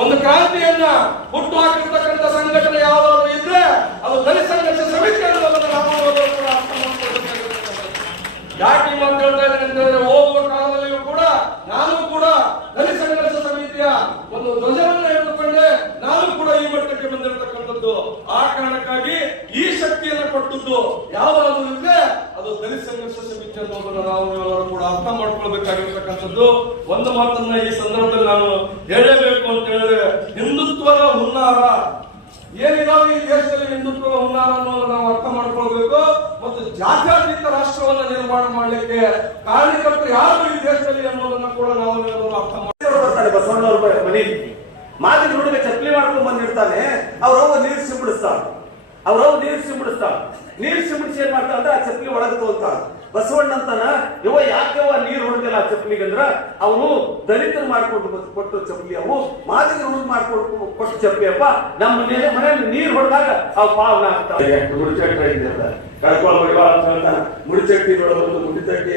ಒಂದು ಕ್ರಾಂತಿಯನ್ನ ಹುಟ್ಟು ಹಾಕಿರ್ತಕ್ಕಂಥ ಸಂಘಟನೆ ಯಾವುದಾದ್ರು ಇದ್ರೆ ಅದು ದಲಿತ ಸಂಘರ್ಷ ಸಮಿತಿ. ಯಾಕೆ ಮಾತು ಹೇಳ್ತಾ ಇದ್ದೀನಿ ಅಂತ ಹೇಳಿದ್ರೆ ಹೋಗುವ ಕಾಲದಲ್ಲಿಯೂ ಕೂಡ ನಾನು ಕೂಡ ದಲಿತ ಸಂಘರ್ಷ ಸಮಿತಿಯ ಒಂದು ಧ್ವಜವನ್ನು ಹಿಡಿದುಕೊಂಡೆ. ನಾನು ಕೂಡ ಈ ಮಟ್ಟಕ್ಕೆ ಬಂದಿರತಕ್ಕಂಥದ್ದು. ಆ ಕಾರಣಕ್ಕಾಗಿ ಈ ಶಕ್ತಿಯನ್ನು ಕೊಟ್ಟದ್ದು ಯಾವುದಾದ್ರು ಇದ್ರೆ ಅದು ದಲಿತ ಸಂಘರ್ಷ ಸಮಿತಿ ಅನ್ನೋದನ್ನ ನಾವು ಕೂಡ ಅರ್ಥ ಮಾಡ್ಕೊಳ್ಬೇಕಾಗಿರ್ತಕ್ಕಂಥದ್ದು ಒಂದು ಮಾತನ್ನ ಈ ಸಂದರ್ಭದಲ್ಲಿ ನಾನು ಹೇಳಲೇಬೇಕು ಅಂತ ಹೇಳಿದ್ರೆ, ಹಿಂದುತ್ವದ ಹುನ್ನಾರ. ಏನಿದಾವೆ ಈ ದೇಶದಲ್ಲಿ ಹಿಂದುತ್ವದ ಹುನ್ನಾರ ಅನ್ನೋದನ್ನ ನಾವು ಅರ್ಥ ಮಾಡ್ಕೊಳ್ಬೇಕು. ಮತ್ತು ಜಾತ್ಯಾತೀತ ರಾಷ್ಟ್ರವನ್ನ ನಿರ್ಮಾಣ ಮಾಡಲಿಕ್ಕೆ ಕಾರಣಕರ್ತರು ಯಾರು ಈ ದೇಶದಲ್ಲಿ ಅನ್ನೋದನ್ನ ಕೂಡ ನಾವು ಅರ್ಥ ಮಾಡಿ ಬಸವಣ್ಣವ್ರ ಮನೆ ಮಾದಿನ ಹುಡುಗ ಚಪ್ಪಲಿ ಮಾಡ್ಕೊಂಡು ಬಂದಿರ್ತಾನೆ ಅವ್ರವ್ವ ನೀರು ಸಿಂಪಡಿಸ್ತಾಳ. ಅವ್ರವ್ವ ನೀರು ಸಿಂಪಡಿಸ್ತಾಳ. ನೀರು ಸಿಂಬಿಡಿಸಿ ಏನ್ ಮಾಡ್ತಾಳ ಅಂದ್ರೆ ಆ ಚಪ್ಪಲಿ ಒಳಗೆ ತೋಲ್ತಾಳ. ಬಸವಣ್ಣ ಅಂತಾನ ಇವ ಮಾಡಿದ್ರಲ್ಲ ಚಪ್ಪಲಿಗಂದ್ರ ಅವರು ದಲಿತರು ಮಾಡಿಕೊಂಡು ಕೊಟ್ಟು ಚಪ್ಪಲಿ ಅವು ಮಾದಿಗರು ಮಾಡ್ಕೊಂಡು ಕೊಟ್ಟು ಚಪ್ಪಲಿ ಅಪ್ಪ. ನಮ್ಮ ನೆಲೆ ಮನೆಯಲ್ಲಿ ನೀರು ಹೊಡೆದಾಗ ಅವು ಪಾವನ ಆಗ್ತಾರೆ ಮುಡಿಚಟ್ಟ ಇದೆಲ್ಲ ಕಳ್ಕೊಳ ಬಡಿವಾಳ ಅಂತ ಮುಡಿಚಟ್ಟಿ ಒಂದು ಮುಡಿಚಟ್ಟಿ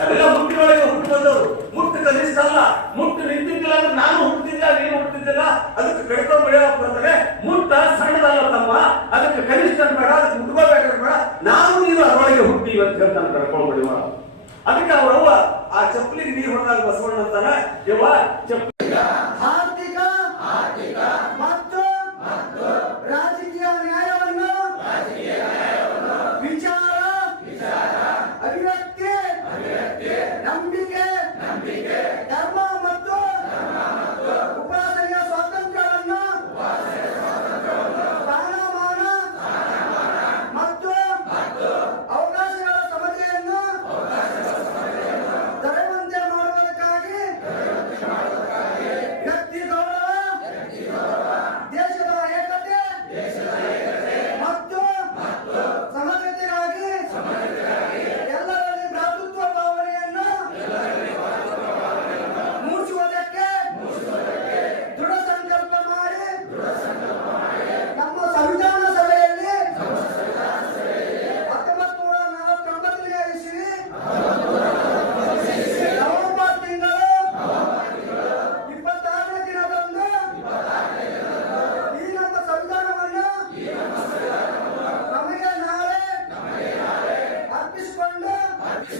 ಅದೆಲ್ಲ ಮುಟ್ಟಿನೊಳಗೆ ಹುಟ್ಟು ಬಂದವರು. ಮುಟ್ಟು ಕಲಿಸಲ್ಲ ಮುಟ್ಟು ನಿಂತಿದ್ದಿಲ್ಲ ಅಂದ್ರೆ ನಾನು ಹುಟ್ಟಿದ್ದಿಲ್ಲ ನೀನು ಹುಟ್ಟಿದ್ದಿಲ್ಲ. ಅದಕ್ಕೆ ಕಡ್ಕೊಂಡು ಬೆಳೆಯಪ್ಪ ಅಂದ್ರೆ ಮುಟ್ಟ ಸಣ್ಣದಲ್ಲ ತಮ್ಮ. ಅದಕ್ಕೆ ಕನಿಷ್ಠ ಬೇಡ ಅದಕ್ಕೆ ಮುಟ್ಕೋಬೇಕಾದ್ರೆ ಬೇಡ. ನಾನು ನೀನು ಅದರೊಳಗೆ ಹುಟ್ಟಿ ಅಂತ ಹೇಳ್ತಾನೆ ಅದಕ್ಕೆ ಅವರವ್ವ ಆ ಚಪ್ಪಲಿಗೆ ನೀರು ಹೊಡೆದಾಗ ಬಸವಣ್ಣ ಅಂತಾನೆ ಯವ್ವ ಚಪ್ಪಲಿ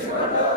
Wonderful.